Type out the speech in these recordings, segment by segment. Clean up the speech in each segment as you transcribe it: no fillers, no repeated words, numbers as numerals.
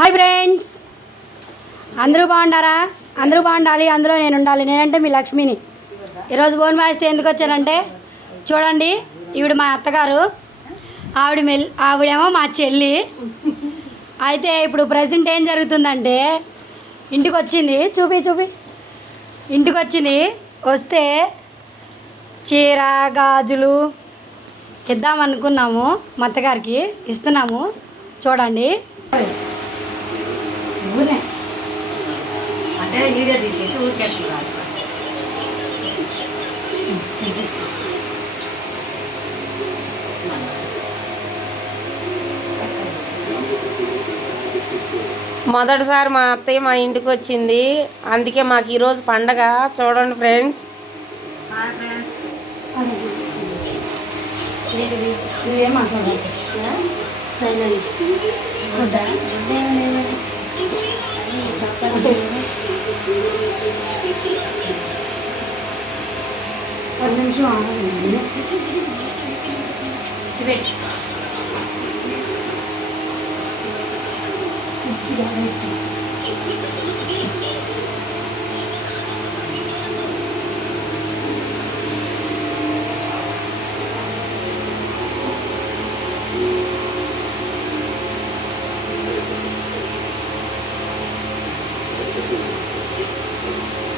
Hi friends, అందరూ బాగుండారా? అందరూ బాగుండాలి, అందులో నేను ఉండాలి. నేనంటే మీ లక్ష్మిని. ఈరోజు ఫోన్ వాయిస్తే ఎందుకు వచ్చానంటే, చూడండి, ఈవిడ మా అత్తగారు, ఆవిడేమో మా చెల్లి. అయితే ఇప్పుడు ప్రజెంట్ ఏం జరుగుతుందంటే, ఇంటికి వచ్చింది. చూపి ఇంటికి వచ్చింది. వస్తే చీర గాజులు ఇద్దామనుకున్నాము, మా అత్తగారికి ఇస్తున్నాము. చూడండి. అంటే వీడియో తీసి ఊరికేస్తున్నారు. మొదటిసారి మా అత్తయ్య మా ఇంటికి వచ్చింది, అందుకే మాకు ఈరోజు పండగ. చూడండి ఫ్రెండ్స్.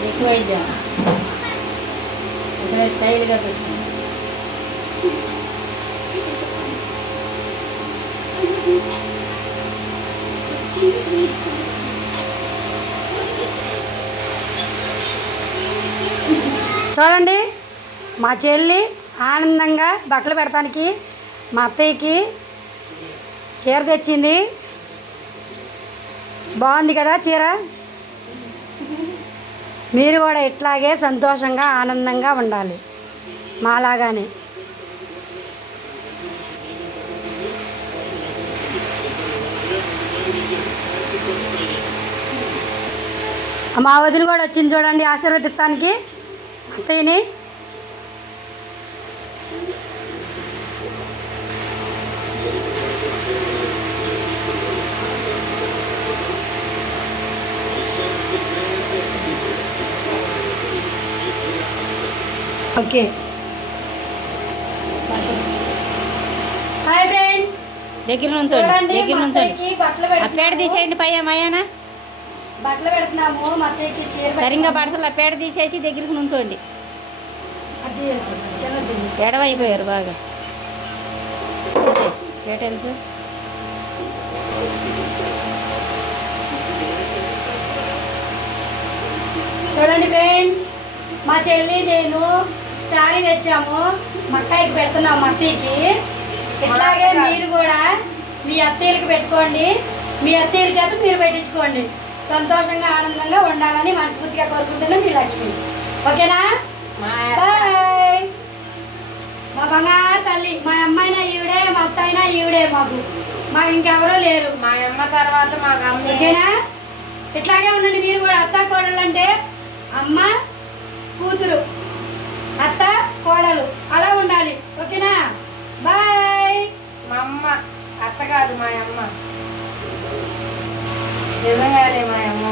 ఎక్కువైద్యా అసలు స్టైల్గా పెట్టింది. చూడండి, మా చెల్లి ఆనందంగా బట్టలు పెడతానికి మా అత్తయ్యకి చీర తెచ్చింది. బాగుంది కదా చీర? మీరు కూడా ఇట్లాగే సంతోషంగా ఆనందంగా ఉండాలి మాలాగానే. మా వదిన కూడా వచ్చింది చూడండి, ఆశీర్వదిస్తానికి అత్తయ్యని. Okay, hi friends. దగ్గర నుంచోండి, దగ్గర నుంచోండి. పేడ తీసేయండి పై అమ్మాయనా. బట్టలు పెడుతున్నాము మా అత్తయ్యకి చీర. సరిగ్గా బట్టలు పేడ తీసేసి దగ్గరికి నుంచోండి. ఎడవైపోయారు బాగా. డీటెయిల్స్ చూడండి ఫ్రెండ్స్, మా చెల్లి నేను శారీ తెచ్చాము, మా అత్తయ్యకి పెడుతున్నాము. మా అత్తయ్యకి ఇట్లాగే మీరు కూడా మీ అత్తయ్యలకి పెట్టుకోండి, మీ అత్తయ్యల చేత మీరు పెట్టించుకోండి. సంతోషంగా ఆనందంగా ఉండాలని మనస్ఫూర్తిగా కోరుకుంటున్నాం. మీ లక్ష్మి. ఓకేనా? బాయ్. మా బంగారు తల్లి, మా అమ్మాయినా ఈవిడే, మా అత్త అయినా ఈవిడే. మాకు ఇంకెవరూ లేరు. మా అమ్మ తర్వాత మాకు అమ్మ. ఓకేనా? ఇట్లాగే ఉండండి మీరు కూడా. అత్త కోడలు అంటే అమ్మ కూతురు, అత్త కోడలు, అలా ఉండాలి. ఓకేనా? బాయ్. మా అమ్మ అత్త కాదు, మా అమ్మ. నిజంగానే మా అమ్మ